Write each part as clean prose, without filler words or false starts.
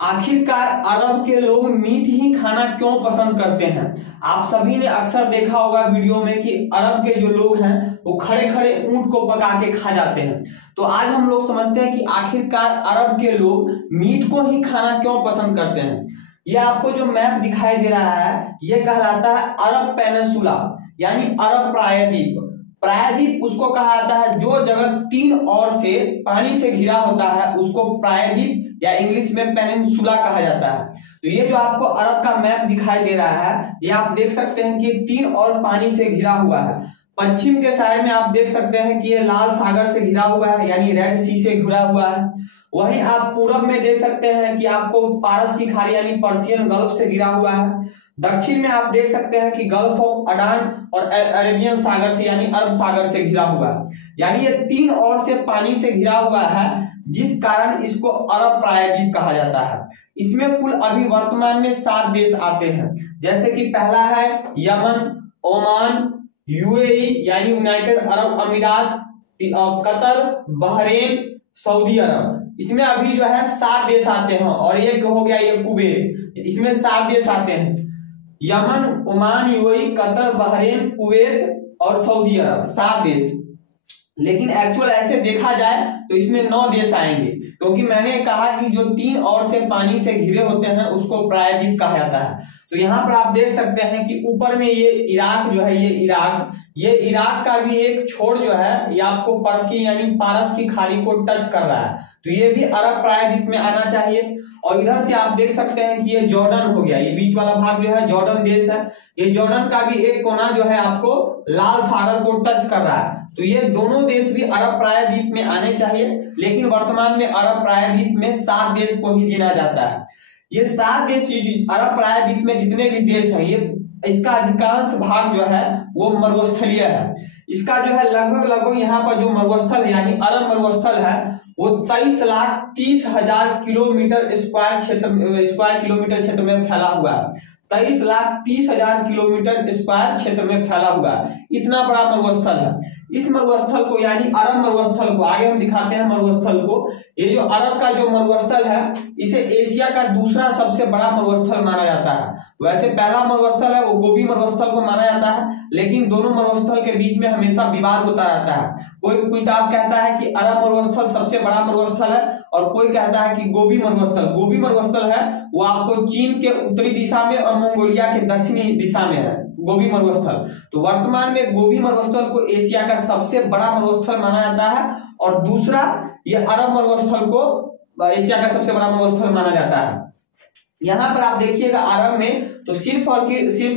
आखिरकार अरब के लोग मीट ही खाना क्यों पसंद करते हैं। आप सभी ने अक्सर देखा होगा वीडियो में कि अरब के जो लोग हैं वो खड़े खड़े ऊंट को पका के खा जाते हैं। तो आज हम लोग समझते हैं कि आखिरकार अरब के लोग मीट को ही खाना क्यों पसंद करते हैं। यह आपको जो मैप दिखाई दे रहा है यह कहलाता है अरब पेनिनसुला यानी अरब प्रायद्वीप। प्रायद्वीप उसको कहा जाता है जो जगह तीन ओर से पानी से घिरा होता है उसको प्रायद्वीप या इंग्लिश में पेनिनसुला कहा जाता है। तो ये जो आपको अरब का मैप दिखाई दे रहा है ये आप देख सकते हैं कि तीन और पानी से घिरा हुआ है। पश्चिम के साइड में आप देख सकते हैं कि ये लाल सागर से घिरा हुआ है यानी रेड सी से घिरा हुआ है। वहीं आप पूरब में देख सकते हैं कि आपको पारस की खाड़ी यानी पर्शियन गल्फ से घिरा हुआ है। दक्षिण में आप देख सकते हैं कि गल्फ ऑफ अडान और अरेबियन सागर से यानी अरब सागर से घिरा हुआ है। यानी ये तीन ओर से पानी से घिरा हुआ है जिस कारण इसको अरब प्रायद्वीप कहा जाता है। इसमें कुल अभी वर्तमान में 7 देश आते हैं, जैसे कि पहला है यमन, ओमान, यूएई यानी यूनाइटेड अरब अमीरात, कतर, बहरीन, सऊदी अरब। इसमें अभी जो है 7 देश आते हैं और एक हो गया ये कुवैत, इसमें 7 देश आते हैं। Yemen, Oman, UAE, Qatar, Bahrain, Kuwait और सऊदी अरब 7 देश। लेकिन एक्चुअल ऐसे देखा जाए तो इसमें 9 देश आएंगे, क्योंकि मैंने कहा कि जो तीन ओर से पानी से घिरे होते हैं उसको प्रायद्वीप कहा जाता है। तो यहाँ पर आप देख सकते हैं कि ऊपर में ये इराक जो है ये इराक का भी एक छोर जो है ये आपको पर्शियन यानी पारस की खाड़ी को टच कर रहा है, तो ये भी अरब प्रायद्वीप में आना चाहिए। और इधर से आप देख सकते हैं कि ये जॉर्डन हो गया, ये बीच वाला भाग जो है जॉर्डन देश है। ये जॉर्डन का भी एक कोना जो है आपको लाल सागर को टच कर रहा है, तो ये दोनों देश भी अरब प्रायद्वीप में आने चाहिए। लेकिन वर्तमान में अरब प्रायद्वीप में 7 देश को ही गिना जाता है। ये 7 देश अरब प्रायद्वीप में जितने भी देश हैं ये इसका अधिकांश भाग जो है वो मरुस्थलीय है। इसका जो है लगभग यहाँ पर जो मरुस्थल यानी अरब मरुस्थल है वो 23,30,000 किलोमीटर स्क्वायर किलोमीटर क्षेत्र में फैला हुआ है। 23,30,000 किलोमीटर स्क्वायर क्षेत्र में फैला हुआ है, इतना बड़ा मरुस्थल है। इस मरुस्थल को यानी अरब मरुस्थल को आगे हम दिखाते हैं मरुस्थल को। ये जो अरब का जो मरुस्थल है इसे एशिया का दूसरा सबसे बड़ा मरुस्थल माना जाता है। वैसे पहला मरुस्थल है वो गोबी मरुस्थल को माना जाता है, लेकिन दोनों मरुस्थल के बीच में हमेशा विवाद होता रहता है। कोई किताब कहता है कि अरब मरुस्थल सबसे बड़ा मरुस्थल है और कोई कहता है कि गोबी मरुस्थल है वो आपको चीन के उत्तरी दिशा में और मंगोलिया के दक्षिणी दिशा में है गोबी मरुस्थल। तो वर्तमान में गोबी मरुस्थल को एशिया का सबसे बड़ा मरुस्थल माना जाता है और दूसरा ये अरब मरुस्थल को एशिया का सबसे बड़ा मरुस्थल माना जाता है। यहाँ पर आप देखिएगा अरब में तो सिर्फ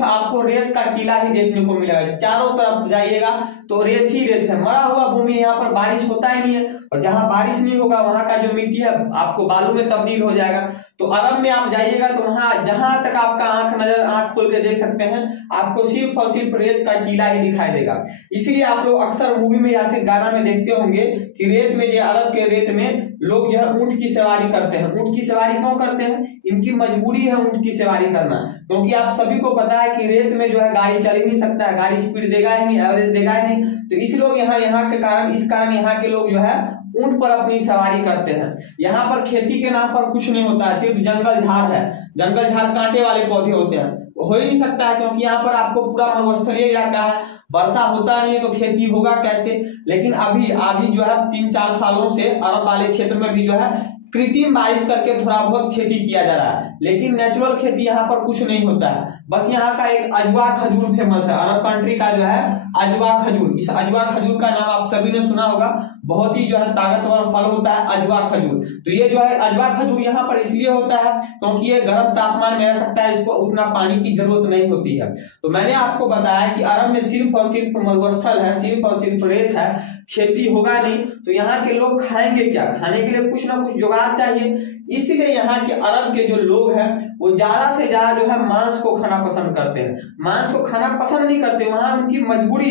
आपको रेत का टीला ही देखने को मिलेगा। चारों तरफ जाइएगा तो रेत ही रेत है, मरा हुआ भूमि। यहाँ पर बारिश होता ही नहीं है और जहां बारिश नहीं होगा वहां का जो मिट्टी है आपको बालू में तब्दील हो जाएगा। तो अरब में आप जाइएगा तो वहां जहां तक आपका आंख खोल के देख सकते हैं आपको सिर्फ और सिर्फ रेत का टीला ही दिखाई देगा। इसीलिए आप लोग अक्सर मूवी में या फिर गाना में देखते होंगे कि रेत में जो अरब के रेत में लोग जो है ऊंट की सवारी करते हैं। ऊंट की सवारी क्यों करते हैं? इनकी मजबूरी है ऊंट की सवारी करना, क्योंकि आप सभी को पता है कि रेत में जो है गाड़ी चल ही नहीं सकता है, गाड़ी स्पीड देगा ही नहीं, एवरेज देगा ही नहीं। तो इस लोग इस कारण यहाँ के लोग जो है ऊंट पर अपनी सवारी करते हैं। यहाँ पर खेती के नाम पर कुछ नहीं होता है, सिर्फ जंगल झाड़ है। जंगल झाड़ कांटे वाले पौधे होते हैं, हो ही नहीं सकता है क्योंकि यहाँ पर आपको पूरा मरुस्थलीय इलाका है, वर्षा होता नहीं है तो खेती होगा कैसे। लेकिन अभी जो है 3-4 सालों से अरब वाले क्षेत्र में भी जो है कृत्रिम बारिश करके थोड़ा बहुत खेती किया जा रहा है, लेकिन नेचुरल खेती यहाँ पर कुछ नहीं होता है। बस यहाँ का एक अजवा खजूर फेमस है, अरब कंट्री का जो है अजवा खजूर। इस अजवा खजूर का नाम आप सभी ने सुना होगा, बहुत ही जो है ताकतवर फल होता है अजवा खजूर। तो ये जो है अजवा खजूर यहाँ पर इसलिए होता है क्योंकि ये गर्म तापमान में रह सकता है, इसको उतना पानी की जरूरत नहीं होती है। तो मैंने आपको बताया कि अरब में सिर्फ और सिर्फ मरुस्थल है, सिर्फ और सिर्फ रेत है, खेती होगा नहीं। तो यहाँ के लोग खाएंगे क्या? खाने के लिए कुछ ना कुछ जुगाड़ चाहिए। इसलिए यहाँ के अरब के जो लोग हैं वो ज्यादा से ज्यादा जो है मांस को खाना पसंद करते हैं। मांस को खाना पसंद नहीं करते, वहां उनकी मजबूरी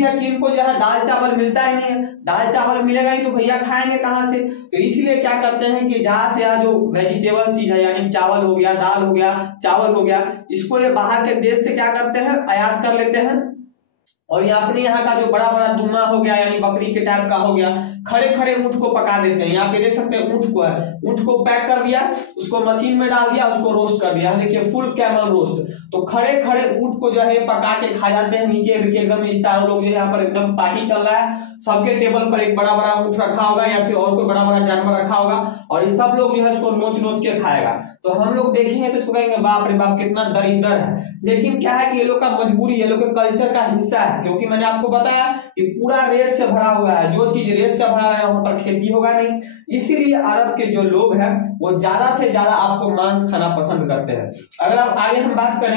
है कि इनको जो है दाल चावल मिलता ही नहीं है। दाल चावल मिलेगा ही तो भैया खाएंगे कहाँ से? तो इसलिए क्या करते हैं कि ज्यादा से ज्यादा जो वेजिटेबल चीज है यानी चावल हो गया, दाल हो गया, चावल हो गया, इसको ये बाहर के देश से क्या करते हैं आयात कर लेते हैं और ये अपने यहाँ का जो बड़ा बड़ा दुम्मा हो गया यानी बकरी के टाइप का हो गया, खड़े खड़े ऊंट को पका देते हैं। यहाँ पे देख सकते हैं ऊंट को है, ऊंट को पैक कर दिया, उसको मशीन में डाल दिया, उसको रोस्ट कर दिया। देखिए फुल कैमल रोस्ट। तो खड़े खड़े ऊंट को जो है पका के खा जाते हैं। नीचे देखिए एकदम ये चारों लोग जो यहाँ पर एकदम पार्टी चल रहा है, सबके टेबल पर एक बड़ा बड़ा ऊंट रखा होगा या फिर और कोई बड़ा बड़ा जानवर रखा होगा और ये सब लोग जो है इसको नोच नोच के खाएगा। तो हम लोग देखेंगे तो इसको कहेंगे बाप रे बाप कितना दरिद्र है। लेकिन क्या है कि ये लोग का मजबूरी, ये लोग के कल्चर का हिस्सा है, क्योंकि मैंने आपको बताया कि पूरा रेत से भरा हुआ है। जो चीज रेत से भरा है वहां पर खेती होगा नहीं, इसीलिए अरब के जो लोग हैं वो ज्यादा से ज्यादा आपको मांस खाना पसंद करते हैं। अगर आप आगे हम बात करें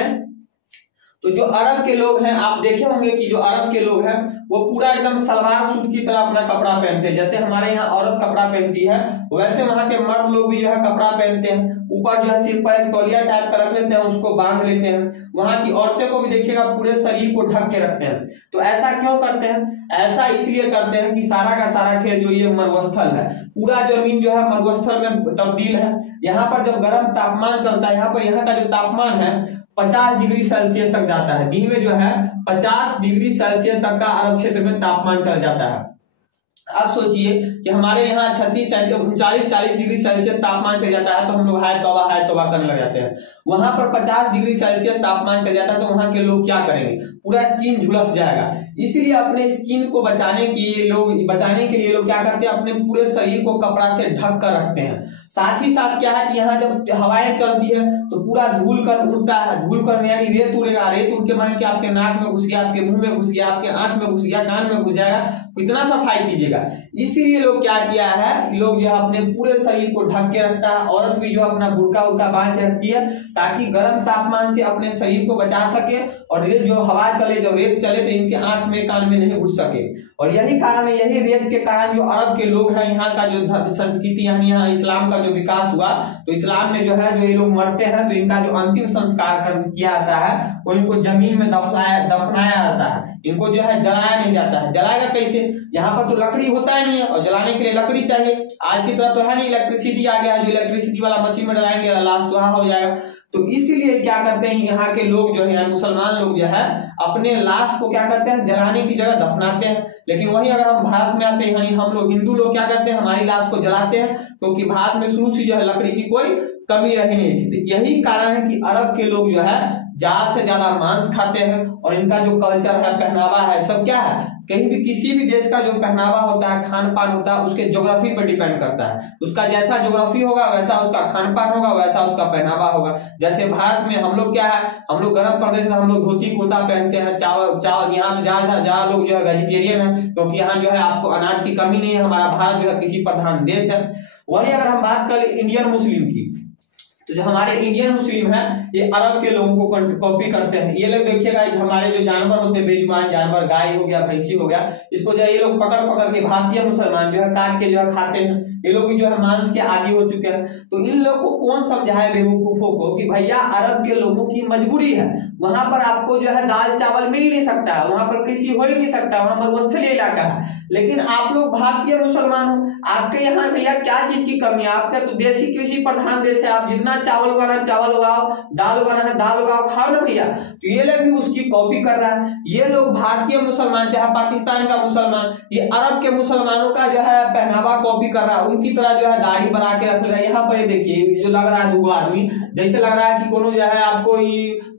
तो जो अरब के लोग हैं, आप देखे होंगे कि जो अरब के लोग हैं वो पूरा एकदम सलवार सूट की तरह अपना कपड़ा पहनते हैं। जैसे हमारे यहाँ औरत कपड़ा पहनती है वैसे वहां के मर्द लोग भी जो है कपड़ा पहनते हैं। ऊपर जो है सिर पर एक तौलिया टाइप का रख लेते हैं, उसको बांध लेते हैं। वहां की औरतें को भी देखिएगा पूरे शरीर को ढक के रखते हैं। तो ऐसा क्यों करते हैं? ऐसा इसलिए करते हैं कि सारा का सारा खेल जो ये मरुस्थल है, पूरा जमीन जो है मरुस्थल में तब्दील है। यहाँ पर जब गर्म तापमान चलता है, यहाँ का जो तापमान है 50 डिग्री सेल्सियस तक जाता है। दिन में जो है 50 डिग्री सेल्सियस तक का अरब क्षेत्र में तापमान चल जाता है। अब सोचिए कि हमारे यहाँ 39-40 डिग्री सेल्सियस तापमान चल जाता है तो हम लोग हाय तौबा करने लग जाते हैं। वहां पर 50 डिग्री सेल्सियस तापमान चल जाता है तो वहां के लोग क्या करेंगे? पूरा स्किन झुलस जाएगा। इसीलिए अपने स्किन को बचाने के लिए लोग क्या करते हैं? अपने पूरे शरीर को कपड़ा से ढक कर रखते हैं। साथ ही साथ क्या है कि यहाँ जब हवाएं चलती है तो पूरा धूल कण उड़ता है। धूल कण यानी रेत उड़ेगा। रेत उड़ के माने कि आपके नाक में घुस गया, आपके मुंह में घुस गया, आपके आंख में घुस गया, कान में घुस जाएगा। कितना सफाई कीजिएगा। इसीलिए लोग क्या किया है, लोग जो है अपने पूरे शरीर को ढक के रखता है। औरत भी जो अपना बुर्का उर्का बांध के रखती है ताकि गर्म तापमान से अपने शरीर को बचा सके और रेत जो हवा चले, जब रेत चले तो इनके आंख में कान में नहीं घुस सके। और यही कारण है, यही रेत के कारण जो अरब के लोग हैं, यहाँ का जो संस्कृति यानी यहाँ इस्लाम का जो विकास हुआ, तो इस्लाम में जो है जो ये लोग मरते हैं तो इनका जो अंतिम संस्कार किया जाता है वो इनको जमीन में दफनाया जाता है। इनको जो है जलाया नहीं जाता है। जलाएगा कैसे? यहाँ पर तो लकड़ी होता ही नहीं है और जलाने के लिए लकड़ी चाहिए। आज की तरह तो है नहीं, इलेक्ट्रिसिटी आ गया है, जो इलेक्ट्रिसिटी वाला मशीन में डलाएंगे लाश सुहा हो जाएगा। तो इसीलिए क्या करते हैं यहाँ के लोग जो है, मुसलमान लोग जो है अपने लाश को क्या करते हैं? जलाने की जगह दफनाते हैं। लेकिन वही अगर हम भारत में आते हैं, यानी हम लोग हिंदू लोग क्या करते हैं? हमारी लाश को जलाते हैं, क्योंकि भारत में शुरू से जो है लकड़ी की कोई कमी रही नहीं थी। तो यही कारण है कि अरब के लोग जो है ज्यादा से ज्यादा मांस खाते हैं और इनका जो कल्चर है, पहनावा है, सब क्या है? कहीं भी किसी भी देश का जो पहनावा होता है, खान पान होता है, उसके ज्योग्राफी पर डिपेंड करता है। उसका जैसा ज्योग्राफी होगा वैसा उसका खान पान होगा, वैसा उसका पहनावा होगा। जैसे भारत में हम लोग क्या है, हम लोग गर्म प्रदेश में हम लोग धोती कुर्ता पहनते हैं, चावल यहाँ पे जहाँ लोग जो है वेजिटेरियन है, क्योंकि यहाँ जो है आपको अनाज की कमी नहीं है। हमारा भारत जो है कृषि प्रधान देश है। वही अगर हम बात करें इंडियन मुस्लिम की, तो जो हमारे इंडियन मुस्लिम है ये अरब के लोगों को कॉपी करते हैं। ये लोग देखिएगा हमारे जो जानवर होते हैं, बेजुबान जानवर, गाय हो गया, भैंसी हो गया, इसको जो है ये लोग पकड़ पकड़ के भारतीय मुसलमान जो है काट के जो है खाते हैं। ये लोग भी जो है मांस के आदी हो चुके हैं। तो इन लोग को कौन समझाए बेवकूफों को कि भैया अरब के लोगों की मजबूरी है, वहां पर आपको जो है दाल चावल मिल ही नहीं सकता है, वहां पर कृषि हो ही नहीं सकता, वहां पर मरुस्थलीय इलाका है। लेकिन आप लोग भारतीय मुसलमान हो, आपके यहाँ भैया क्या चीज की कमी है? आपका तो देशी कृषि प्रधान देश है, आप जितना चावल उगाना है चावल उगाओ, दाल उगाना है दाल उगाओ, खाओ ना भैया। तो ये लोग भी उसकी कॉपी कर रहा है। ये लोग भारतीय मुसलमान, चाहे पाकिस्तान का मुसलमान, ये अरब के मुसलमानों का जो है पहनावा कॉपी कर रहा है, उनकी तरह जो है दाढ़ी बना के रख रहा है। यहाँ पर ये देखिए जो लग रहा है दूगो आदमी, जैसे लग रहा है कि कोनो जो है आपको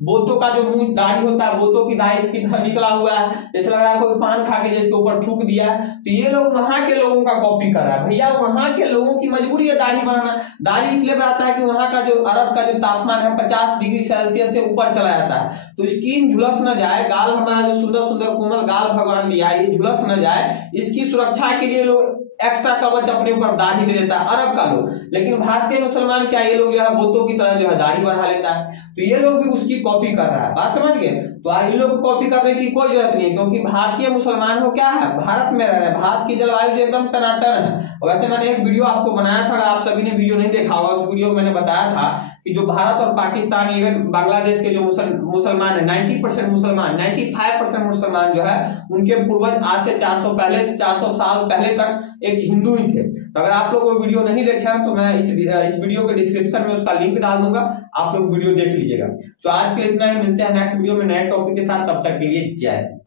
बोतों का जो मुंह दाढ़ी होता है, बोतों की दाढ़ी की तरह निकला हुआ है, जैसे लग रहा है कोई पान खा के जिसके ऊपर थूक दिया है। तो ये लोग वहां के लोगों का कॉपी कर रहा है। भैया वहां के लोगों की मजबूरी है दाढ़ी बनाना। दाढ़ी इसलिए बनाता है कि वहां का जो अरब का जो तापमान है 50 डिग्री सेल्सियस से ऊपर चला जाता है, तो स्किन झुलस न जाए, गाल हमारा जो सुंदर सुंदर कोमल गाल भगवान दिया है ये झुलस न जाए, इसकी सुरक्षा के लिए लोग एक्स्ट्रा कवच अपने ऊपर दाढ़ी दे देता है अरब का लोग। लेकिन भारतीय मुसलमान क्या, ये लोग जो है बोतों की तरह जो है दाढ़ी बढ़ा लेता है। तो ये लोग भी उसकी कॉपी कर रहा है। बात समझ गए? तो इन लोग को कॉपी करने की कोई जरूरत नहीं है, क्योंकि भारतीय मुसलमान हो क्या है, भारत में रह रहे हैं। भारत की जलवायु जो एकदम टनाटन है। वैसे मैंने एक वीडियो आपको बनाया था, अगर आप सभी ने वीडियो नहीं देखा होगा, उस वीडियो में मैंने बताया था कि जो भारत और पाकिस्तान, इवन बांग्लादेश के जो मुसलमान है 90% मुसलमान, 95% मुसलमान जो है उनके पूर्वज आज से 400 साल पहले तक एक हिंदू ही थे। तो अगर आप लोग वो वीडियो नहीं देखे हैं तो मैं इस वीडियो के डिस्क्रिप्शन में उसका लिंक डाल दूंगा, आप लोग वीडियो देख लीजिएगा। तो आज के लिए इतना ही, मिलते हैं नेक्स्ट वीडियो में नए टॉपिक के साथ, तब तक के लिए जय हिंद।